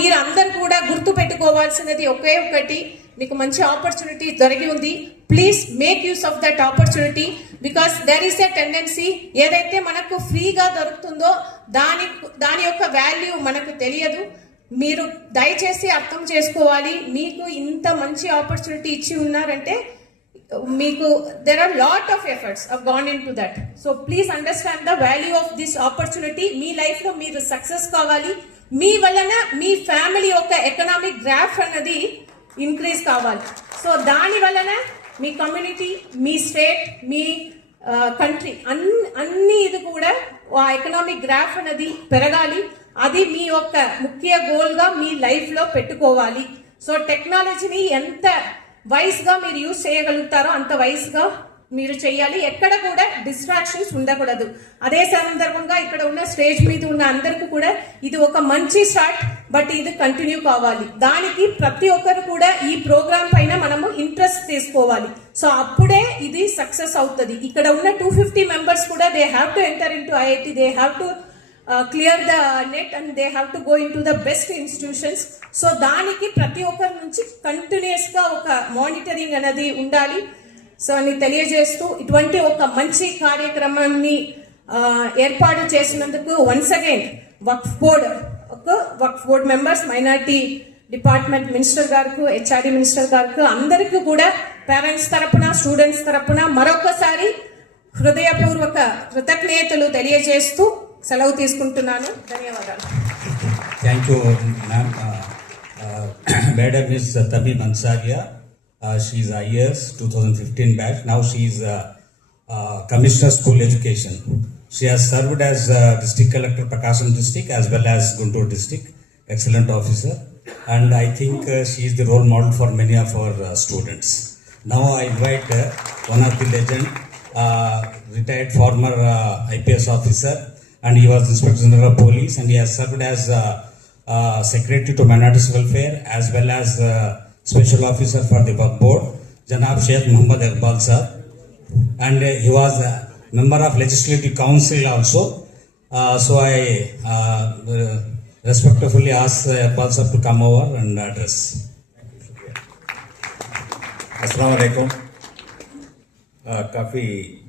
మీరు అందరు కూడా గుర్తు పెట్టుకోవాల్సినది ఒకే ఒకటి, మీకు మంచి ఆపర్చునిటీ దొరికి ఉంది. Please make use of that opportunity, because there is a tendency ఏదైతే మనకు ఫ్రీగా దొరుకుతుందో దాని యొక్క వాల్యూ మనకు తెలియదు. మీరు దయచేసి అర్థం చేసుకోవాలి. మీకు ఇంత మంచి ఆపర్చునిటీ ఇచ్చి ఉన్నారంటే మీకు there are lot of efforts have gone into that. So please understand the value of this opportunity. Me life లో మీరు సక్సెస్ కావాలి, మీ వలన మీ ఫ్యామిలీ యొక్క ఎకనామిక్ గ్రాఫ్ అన్నది ఇంక్రీజ్ కావాలి. సో దాని వలన మీ కమ్యూనిటీ, మీ స్టేట్, మీ కంట్రీ అన్ని ఇది కూడా ఆ ఎకనామిక్ గ్రాఫ్ అనేది పెరగాలి. అది మీ యొక్క ముఖ్య గోల్గా మీ లైఫ్లో పెట్టుకోవాలి. సో టెక్నాలజీని ఎంత వైస్గా మీరు యూజ్ చేయగలుగుతారో అంత వైస్గా మీరు చేయాలి. ఎక్కడ కూడా డిస్ట్రాక్షన్స్ ఉండకూడదు. అదే సందర్భంగా ఇక్కడ ఉన్న స్టేజ్ మీద ఉన్న అందరికీ కూడా ఇది ఒక మంచి స్టార్ట్, బట్ ఇది కంటిన్యూ కావాలి. దానికి ప్రతి ఒక్కరు కూడా ఈ ప్రోగ్రామ్ పైన మనము ఇంట్రెస్ట్ తీసుకోవాలి. సో అప్పుడే ఇది సక్సెస్ అవుతుంది. ఇక్కడ ఉన్న 250 మెంబర్స్ కూడా they have to enter in to IIT, they have to clear the net and they have to go in to the best institutions. So దానికి ప్రతి ఒక్కరి నుంచి కంటిన్యూస్ గా ఒక మానిటరింగ్ అనేది ఉండాలి. సో అని తెలియజేస్తూ ఇటువంటి ఒక మంచి కార్యక్రమాన్ని ఏర్పాటు చేసినందుకు once again Waqf board members, minority department minister గారికి, హెచ్ఆర్డి మినిస్టర్ గారికి, అందరికీ కూడా పేరెంట్స్ తరపున, స్టూడెంట్స్ తరపున మరొకసారి హృదయపూర్వక కృతజ్ఞతలు తెలియజేస్తూ సెలవు తీసుకుంటున్నాను. ధన్యవాదాలు. Thank you ma'am. Madam is Tabeeb Ansariya. She is IAS 2015 batch. Now she is Commissioner School Education. She has served as District Collector Prakasam District as well as Guntur District. Excellent officer. And I think she is the role model for many of our students. Now I invite one of the legend, retired former IPS officer, and he was Inspector General of Police, and he has served as Secretary to Minorities Welfare as well as Special Officer for the Waqf Board, Janab Sheikh Muhammad Iqbal sir, and he was a member of Legislative Council also. So I respectfully ask Iqbal sir to come over and address. Assalamu alaikum. काफ़ी